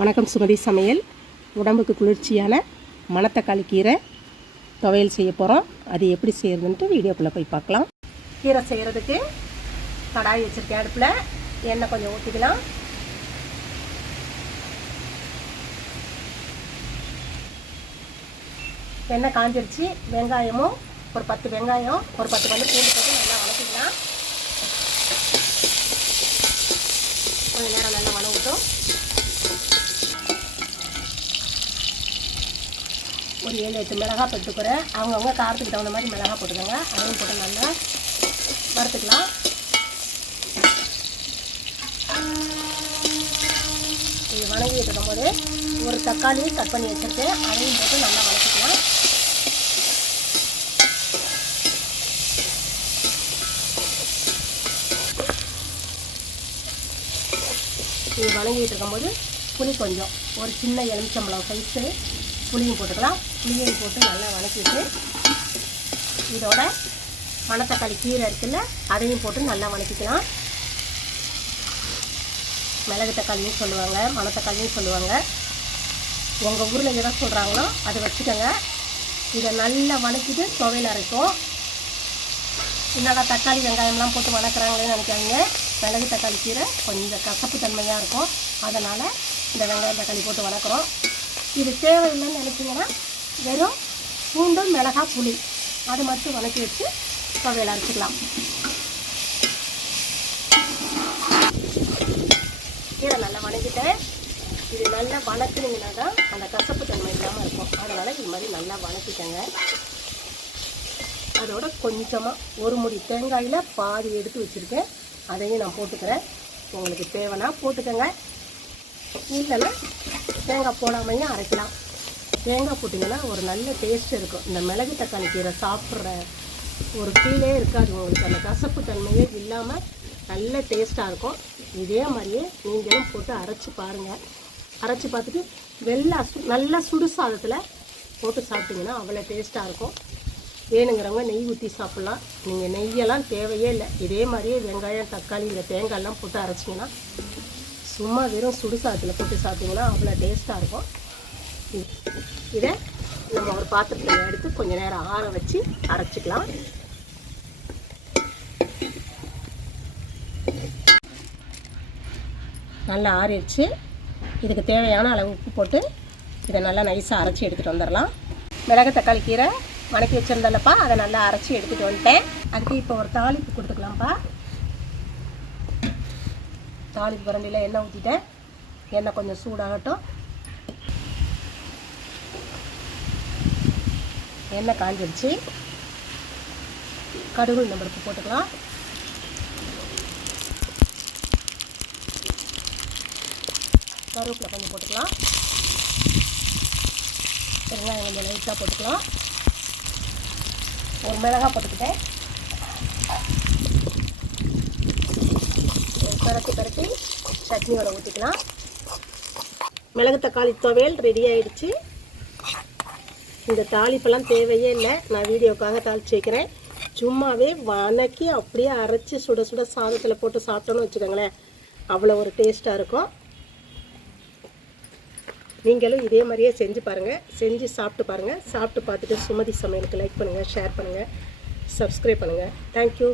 வணக்கம். சுமதி சமையல். உடம்புக்கு குளிர்ச்சியான மணத்தக்காளி கீரை துவையல் செய்ய போகிறோம். அது எப்படி செய்யறதுன்ட்டு வீடியோக்குள்ளே போய் பார்க்கலாம். கீரை செய்கிறதுக்கு கடாய் வச்சுருக்கேன். அடுப்பில் எண்ணெய் கொஞ்சம் ஊற்றிக்கலாம். எண்ணெய் காஞ்சிருச்சு. வெங்காயமும் ஒரு 10 வெங்காயம், ஒரு 10 பூண்டு போட்டு நல்லா வதக்கிக்கலாம். கொஞ்சம் நேரம் நல்லா வதங்கட்டும். ஒரு 7-8 மிளகாய் போட்டுக்கிறேன். அவங்கவுங்க காரத்துக்கு தகுந்த மாதிரி மிளகாய் போட்டுக்கோங்க. அதையும் போட்டு நல்லா வறுத்துக்கலாம். இது வதங்கிட்டு இருக்கும்போது ஒரு தக்காளி கட் பண்ணி வச்சுருக்கேன். அதையும் போட்டு நல்லா வதக்கிக்கலாம். இது வதங்கிட்டு இருக்கும்போது புளி கொஞ்சம் ஒரு சின்ன எலுமிச்சம்பழம் சைஸு புளியும் போட்டுக்கலாம். புளியையும் போட்டு நல்லா வதக்கிட்டு இதோட மணத்தக்காளி கீரை இருக்குல்ல, அதையும் போட்டு நல்லா வதக்கிக்கலாம். மிளகு தக்காளியும் சொல்லுவாங்க, மணத்தக்காளியும் சொல்லுவாங்க. உங்கள் ஊரில் எதை சொல்கிறாங்களோ அதை வச்சுக்கோங்க. இதை நல்லா வதக்கிட்டு துவையல் அரைக்கும். என்னடா தக்காளி வெங்காயம்லாம் போட்டு வதக்குறாங்களேன்னு நினைக்காதீங்க. மிளகு தக்காளி கீரை கொஞ்சம் கசப்பு தன்மையாக இருக்கும். அதனால் இந்த வெங்காயம் தக்காளி போட்டு வதக்குறோம். இது தேவையில்லைன்னு நினைச்சிங்கன்னா வெறும் பூண்டு, மிளகாய், புளி அது மட்டும் வதக்கி வச்சு துவையல் அரைச்சிக்கலாம். கீரை நல்லா வதக்கிட்டேன். இது நல்லா வதக்குனீங்கன்னா தான் அந்த கசப்பு தன்மை இல்லாமல் இருக்கும். அதனால் இது மாதிரி நல்லா வதக்கிக்கங்க. அதோட கொஞ்சமாக ஒரு முடி தேங்காயில் பாதி எடுத்து வச்சுருக்கேன். அதையும் நான் போட்டுக்கிறேன். உங்களுக்கு தேவைன்னா போட்டுக்கோங்க, இல்லைன்னா தேங்காய் போடாமையும் அரைக்கலாம். தேங்காய் போட்டிங்கன்னா ஒரு நல்ல டேஸ்ட் இருக்கும். இந்த மிளகு தக்காளி கீரை சாப்பிட்ற ஒரு ஃபீலே இருக்காது உங்களுக்கு. அந்த கசப்பு தன்மையே இல்லாமல் நல்ல டேஸ்ட்டாக இருக்கும். இதே மாதிரியே நீங்களும் போட்டு அரைச்சி பாருங்கள். அரைச்சி பார்த்துட்டு நல்லா சுடு சாதத்தில் போட்டு சாப்பிட்டிங்கன்னா அவ்வளோ டேஸ்ட்டாக இருக்கும். வேணுங்கிறவங்க நெய் ஊற்றி சாப்பிட்லாம். நீங்கள் நெய்யெல்லாம் தேவையே இல்லை. இதே மாதிரியே வெங்காயம், தக்காளி, இந்த தேங்காயெல்லாம் போட்டு அரைச்சிங்கன்னா சும்மா வெறும் சுடு சாதத்தில் போட்டு சாப்பிட்டிங்கன்னா அவ்வளோ டேஸ்ட்டாக இருக்கும். இதை நம்ம ஒரு பாத்திரத்தில் எடுத்து கொஞ்சம் நேரம் ஆற வச்சு அரைச்சிக்கலாம். நல்லா ஆறிடுச்சு. இதுக்கு தேவையான அளவு உப்பு போட்டு இதை நல்லா நைஸாக அரைச்சி எடுத்துகிட்டு வந்துடலாம். மிளகு தக்காளி கீரை வதக்கி வச்சுருந்தல்லப்பா, அதை நல்லா அரைச்சி எடுத்துகிட்டு வந்துட்டேன். அதுக்கு இப்போ ஒரு தாளிப்பு கொடுத்துக்கலாம்ப்பா. தாளிப்பு கரண்டியில் எண்ணெய் ஊற்றிட்டேன். எண்ணெய் கொஞ்சம் சூடாகட்டும். எண்ணெய் காஞ்சிருச்சு. கடுகு நம்பருக்கு போட்டுக்கலாம். கருவேப்பிலை கொஞ்சம் போட்டுக்கலாம். வெங்காயம் கொஞ்சம் லைட்டாக போட்டுக்கலாம். ஒரு மிளகாய் போட்டுக்கிட்டேன். பரட்டி சட்னியோட ஊற்றிக்கலாம். மிளகு தக்காளி துவையல் ரெடி ஆகிடுச்சு. இந்த தாளிப்பெல்லாம் தேவையே இல்லை. நான் வீடியோக்காக தாளித்து வைக்கிறேன். சும்மாவே வதக்கி அப்படியே அரைச்சி சுட சுட சாதத்தில் போட்டு சாப்பிட்டோன்னு வச்சுக்கோங்களேன், அவ்வளோ ஒரு டேஸ்ட்டாக இருக்கும். நீங்களும் இதே மாதிரியே செஞ்சு பாருங்கள். செஞ்சு சாப்பிட்டு பாருங்கள். சாப்பிட்டு பார்த்துட்டு சுமதி சமையலுக்கு லைக் பண்ணுங்கள், ஷேர் பண்ணுங்கள், சப்ஸ்கிரைப் பண்ணுங்கள். தேங்க்யூ.